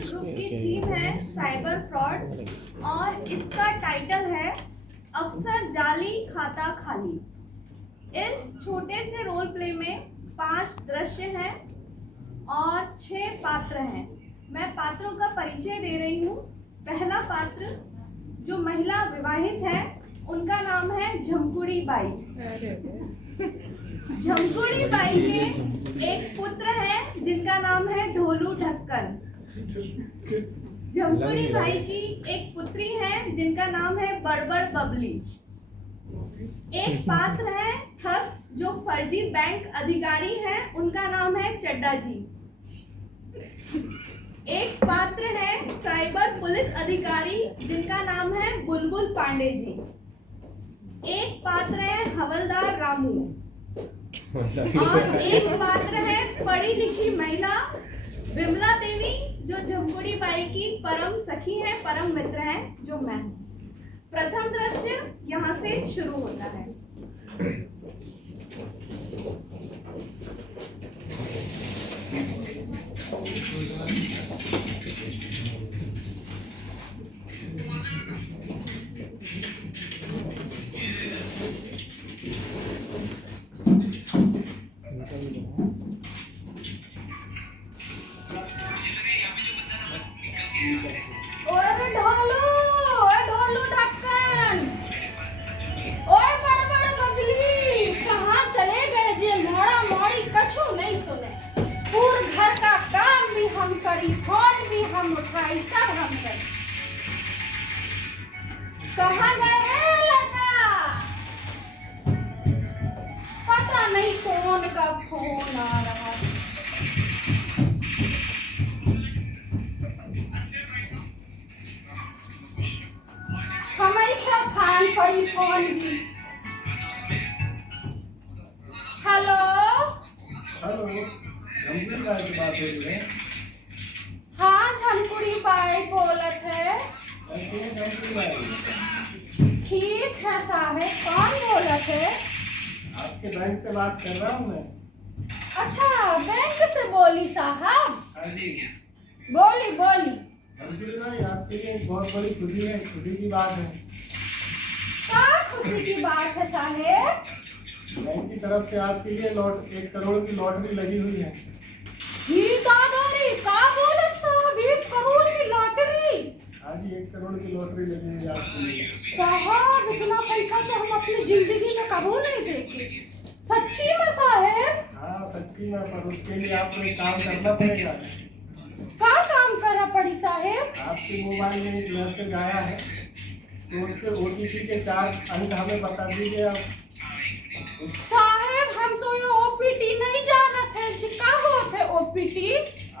Group की theme है cyber fraud और इसका टाइटल है अफसर जाली खाता खाली। इस छोटे से रोल प्ले में 5 दृश्य हैं और 6 पात्र हैं। मैं पात्रों का परिचय दे रही हूँ। पहला पात्र जो महिला विवाहित है उनका नाम है झमकुड़ी बाई। झमकुड़ी बाई के एक पुत्र है जिनका नाम है ढोलू ढक्कन। झमकुड़ी बाई की एक पुत्री है जिनका नाम है बड़बड़ बबली। एक पात्र है ठग जो फर्जी बैंक अधिकारी है, उनका नाम है चड्डा जी। एक पात्र है साइबर पुलिस अधिकारी जिनका नाम है बुलबुल पांडे जी। एक पात्र है हवलदार रामू और एक पात्र है पढ़ी लिखी महिला विमला देवी जो झमकुड़ी बाई की परम सखी है, परम मित्र है, जो मैं हूँ। प्रथम दृश्य यहाँ से शुरू होता है। ओए ढोलू ढक्कन, ओए बड़ बबली, कहाँ चले गए जे मोड़ा मोड़ी कछु नहीं सुने। पूर घर का काम भी हम करी, फोन भी हम उठाई, सब हम करी। कहाँ गए हैं लड़का? पता नहीं कौन का फोन आ रहा है। हमारी क्या खान पड़ी फोन जी। हेलो हेलो, झमकुड़ी बाई से बात हो रही है? हाँ, झमकुड़ी बाई बोलत है। कैसी है झमकुड़ी बाई? ठीक है साहब, कौन बोलत है? आपके बैंक से बात कर रहा हूँ मैं। अच्छा, बैंक से बोली साहब? हाँ जी। बोली बोली। झमकुड़ी बाई, आपके लिए एक बहुत बड़ी खुशी है, खुशी की बात है। क्या खुशी की बात है साहेब? बैंक की तरफ से आपके लिए 1 करोड़ की लॉटरी लगी हुई है। ये दादारी का बोलत साहब, 1 करोड़ की लॉटरी? हाँ जी, 1 करोड़ की लॉटरी लगी हुई है आपके लिए। साहब, इतना पैसा तो हम अपनी जिंदगी में कभी नहीं देखे। सच्ची में साहेब? हाँ सच्ची में, पर उसके लिए आपको एक काम करना पड़ेगा। क्या काम करना पड़ी साहेब? आपके मोबाइल में एक मैसेज आया है, तो उसके OTP के 4 अंक हमें बता दीजिए आप। साहेब, हम तो ये OPT नहीं जानत है जी, का होत है OPT?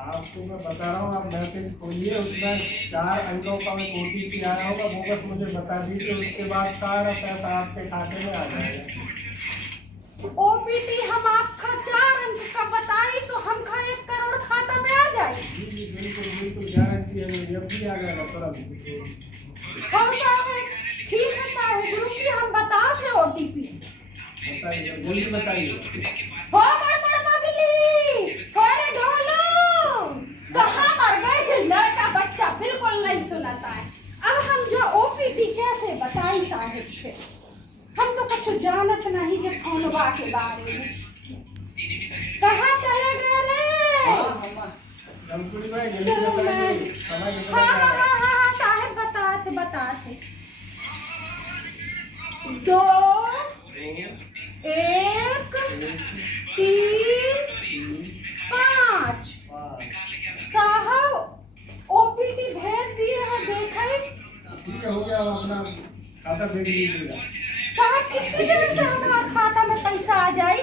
आपको मैं बता रहा हूँ, आप मैसेज खोलिए, उसमें 4 अंकों का एक OTP आया होगा, वो बस मुझे बता दीजिए, उसके बाद सारा पैसा आपके खाते में आ जाएगा। OPT हम आपका 4 अंक का बताई तो हमका 1 करोड़ खाता में आ जाए? जी जी, बिल्कुल बिल्कुल गारंटी है मेरी, अब भी आ जाएगा तुरंत। हाँ साहेब, ठीक है साहेब, रुकिए हम बताते OTP। बताइए, जल्दी बताइए। हो बड़ बबली, अरे ढोलू, कहाँ मर गए जे लड़का बच्चा बिल्कुल नहीं सुनाता है। अब हम जो OPT कैसे बताई साहेब के? हम तो कुछ जानत नहीं जे फोनवा के बारे में। कहाँ चले गए रे? झमकुड़ी बाई, जल्दी चलो बताइए, समय निकल हाँ रहा है। हाँ साहेब, बताते 2 1 3 5 साहब, OPT भेज दिए हैं, देखे? ठीक है, हो गया, अब अपना खाता भेज दीजिएगा। साहब, कितनी देर से हमारे खाता में पैसा आ जाए?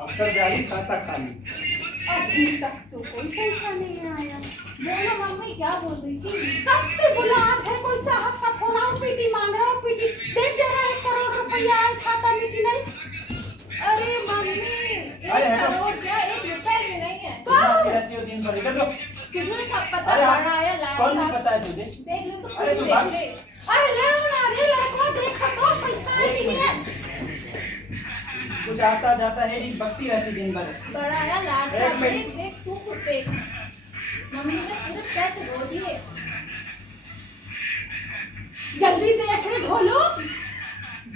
अफसर जाली खाता खाली। अभी तक तो कोई पैसा नहीं आया। बोलो मम्मी, क्या बोल रही थी? कब से बुलात है कोई साहब का फोन? OPT मांग रहा है, OPT देख जरा, 1 करोड़ रुपया आए खाता में कि नहीं? अरे मम्मी, 1 करोड़ क्या 1 रुपया भी नहीं है। दिन भर इधर लो। तुझे सब पता बड़ा है लाया। कौन सी पता है तुझे? देख लो तो अरे खुद तो देख ले। अरे ले लो ना रे लड़का, देखा तो पैसा ही नहीं है। कुछ कुछ आता जाता है नहीं, बकती रहती दिन भर। बड़ा आया लाड सा एक मिनट। देख देख तू खुद देख। मम्मी ने पूरे पैसे धो दिए। जल्दी देख रे खोलो।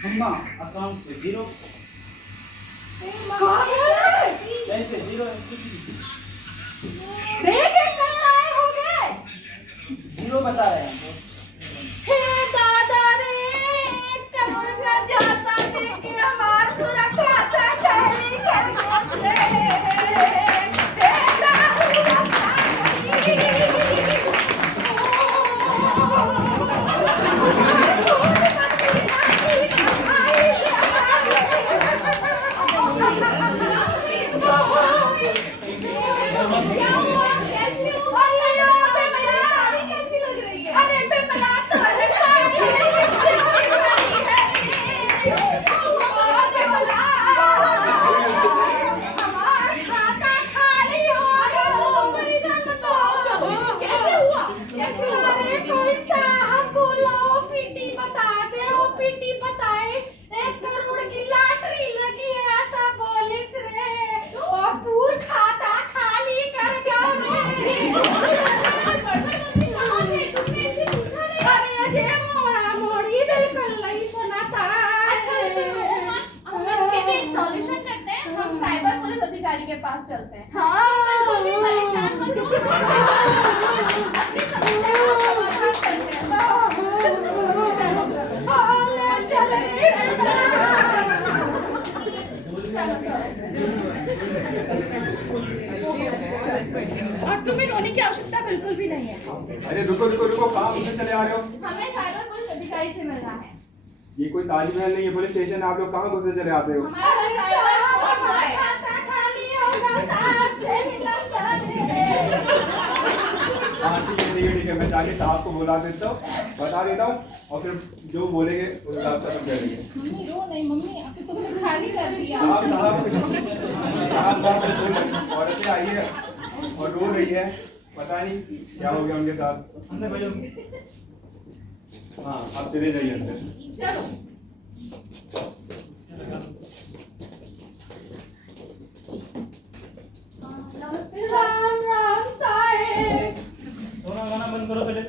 मम्मा अकाउंट पे 0। कहाँ बोल रहे? कैसे 0 है? कुछ नहीं। देख एक करोड़ आए होंगे। 0 बता रहे हैं। हे दादा रे, 1 करोड़ का जाता देख के हमार पूरा खाता खाली कर दे। के पास चलते हैं। हाँ भी परेशान मत हो। अपनी समस्या का समाधान करते हैं। और तुम्हें रोने की आवश्यकता बिल्कुल भी नहीं है। अरे रुको रुको रुको, कहाँ घूमने चले आ रहे हो? हमें साइबर पुलिस अधिकारी से मिलना है। ये कोई ताजमहल नहीं है, पुलिस स्टेशन है। आप लोग कहाँ घुसे चले आते हो? हमारा साइबर फोन हुआ है। हाँ ठीक है, मैं जाके साहब को बुला देता हूँ, बता देता हूँ, और फिर जो बोलेंगे उस हिसाब से अपन करेंगे। मम्मी रो नहीं, मम्मी आके तुमने खाली कर दिया। साहब औरतें आई है और रो रही है, पता नहीं क्या हो गया उनके साथ। अंदर भेजोगे? हाँ आप चले जाइए अंदर। चलो। नमस्ते। राम राम साहेब। रोना गाना बंद करो पहले,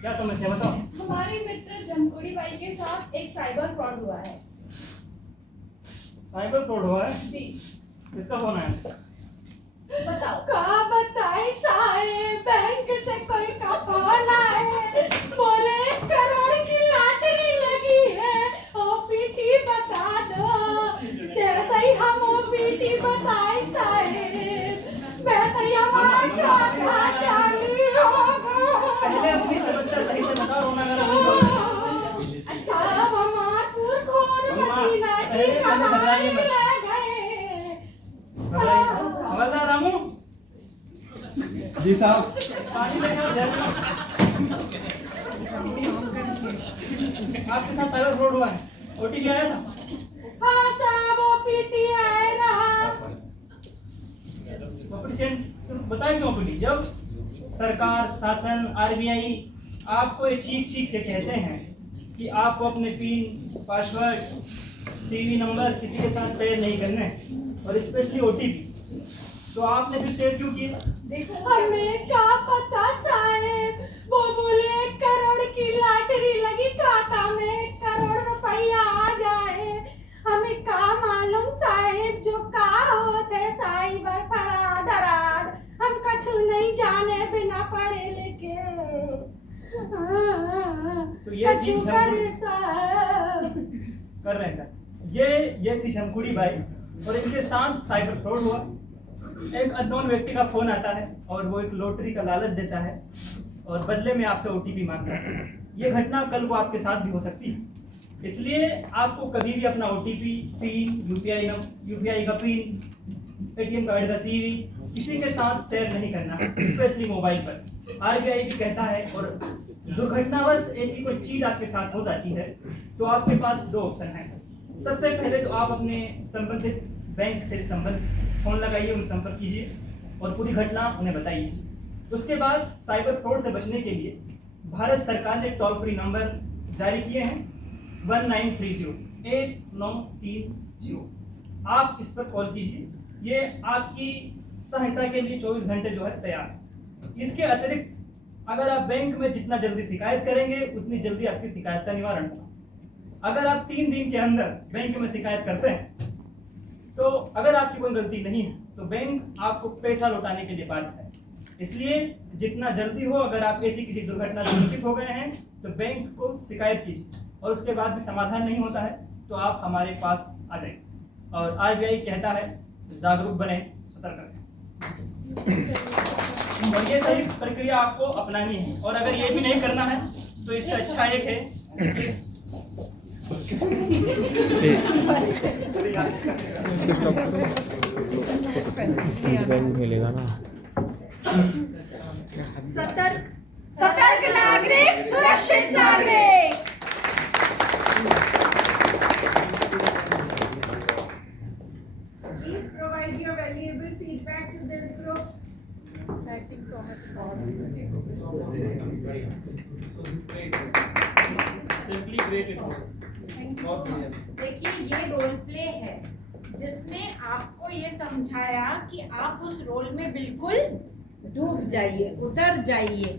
क्या समस्या बताओ। हमारे मित्र जमकुड़ी बाई के साथ एक साइबर फ्रॉड हुआ है। साइबर फ्रॉड हुआ है? जी। किसका फोन है? बताओ। का बताए साहेब, बैंक से कोई का फोन आए, बोले 1 करोड़ की लॉटरी लगी है, ओपीटी बता दो। जैसे ही हम ओपीटी बताए साहेब, वैसे ही हमारा खाता चालू होगा। पहले अपनी समस्या सही से बताओ, रोना गाना बंद करो। अच्छा हमारा खून पसीना की कमाई ले गए। हवलदार रामू, जी साहब। पानी लेकर आओ जल्दी। आपके साथ साइबर फ्रॉड हुआ है, ओटीपी आया था? हाँ साहब, ओपीटी आए रहा। बताए क्यों ओपीटी? जब सरकार, शासन, आरबीआई आपको ये चीख के कहते हैं कि आपको अपने पिन, पासवर्ड, सीवी नंबर किसी के साथ शेयर नहीं करने, और स्पेशली ओटीपी, तो आपने फिर शेयर क्यों किए? देखो हमें क्या पता साहेब, वो बोले 1 करोड़ की लॉटरी लगी, खाता में 1 करोड़ रुपया आ जाए। हमें क्या मालूम साहेब, जो का होते साइबर फराड, हम कछु नहीं जाने बिना पढ़े लिखे। तो ये कछु चीज करे साहब। कर रहे हैं। ये थी शमकुड़ी बाई, और इनके साथ साइबर फ्रॉड हुआ। एक अननोन व्यक्ति का फोन आता है और वो एक लॉटरी का लालच देता है और बदले में आपसे ओटीपी मांगता है। ये घटना कल को आपके साथ भी हो सकती है, इसलिए आपको कभी भी अपना ओटीपी, पिन, यूपीआई का पिन, एटीएम कार्ड का सीवी किसी के साथ शेयर नहीं करना, स्पेशली मोबाइल पर। आरबीआई भी कहता है, और दुर्घटनावश ऐसी कोई चीज आपके साथ हो जाती है तो आपके पास 2 ऑप्शन हैं। सबसे पहले तो आप अपने संबंधित बैंक से फोन लगाइए, उन्हें संपर्क कीजिए और पूरी घटना उन्हें बताइए। उसके बाद साइबर फ्रॉड से बचने के लिए भारत सरकार ने टोल फ्री नंबर जारी किए हैं 1930 1930। आप इस पर कॉल कीजिए, ये आपकी सहायता के लिए 24 घंटे जो है तैयार है। इसके अतिरिक्त अगर आप बैंक में जितना जल्दी शिकायत करेंगे उतनी जल्दी आपकी शिकायत का निवारण होगा। अगर आप 3 दिन के अंदर बैंक में शिकायत करते हैं तो अगर आपकी कोई गलती नहीं है तो बैंक आपको पैसा लौटाने के लिए बाध्य है। इसलिए जितना जल्दी हो, अगर आप ऐसी किसी दुर्घटना से ग्रसित हो गए हैं तो बैंक को शिकायत कीजिए, और उसके बाद भी समाधान नहीं होता है तो आप हमारे पास आ जाइए। और आरबीआई कहता है जागरूक बने, सतर्क रहें, और ये सही प्रक्रिया आपको अपनानी है। और अगर ये भी नहीं करना है तो इससे अच्छा एक है इसको स्टॉप करो, फीडबैक मिलेगा ना। सतर्क सतर्क नागरिक सुरक्षित नागरिक। Please provide your valuable feedback to this group. Acting so much is all. देखिए, ये रोल प्ले है जिसने आपको ये समझाया कि आप उस रोल में बिल्कुल डूब जाइए, उतर जाइए,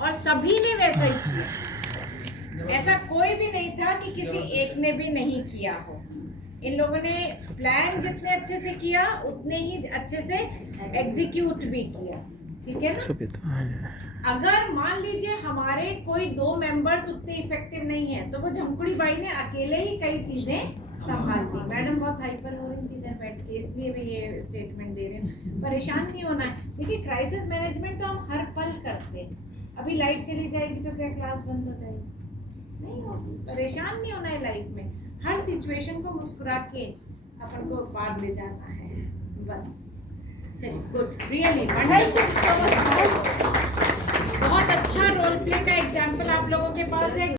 और सभी ने वैसा ही किया। ऐसा कोई भी नहीं था कि किसी एक ने भी नहीं किया हो। इन लोगों ने प्लान जितने अच्छे से किया उतने ही अच्छे से एग्जीक्यूट भी किया, ठीक है ना। अगर मान लीजिए हमारे कोई 2 मेंबर्स उतने इफेक्टिव नहीं है तो वो झमकुड़ी बाई ने अकेले ही कई चीजें संभाल ली। मैडम बहुत हाइपर हो रही थी इधर बैठ के, इसलिए भी ये स्टेटमेंट दे रहे हैं। परेशान नहीं होना है। देखिए, क्राइसिस मैनेजमेंट तो हम हर पल करते हैं। अभी लाइट चली जाएगी तो क्या क्लास बंद हो जाएगी? नहीं होगी। परेशान नहीं होना है लाइफ में। हर सिचुएशन को मुस्कुरा के अपन को पार ले जाना है, बस। चलिए, गुड, रियली वंडरफुल, बहुत अच्छा रोल प्ले का एग्जाम्पल आप लोगों के पास है।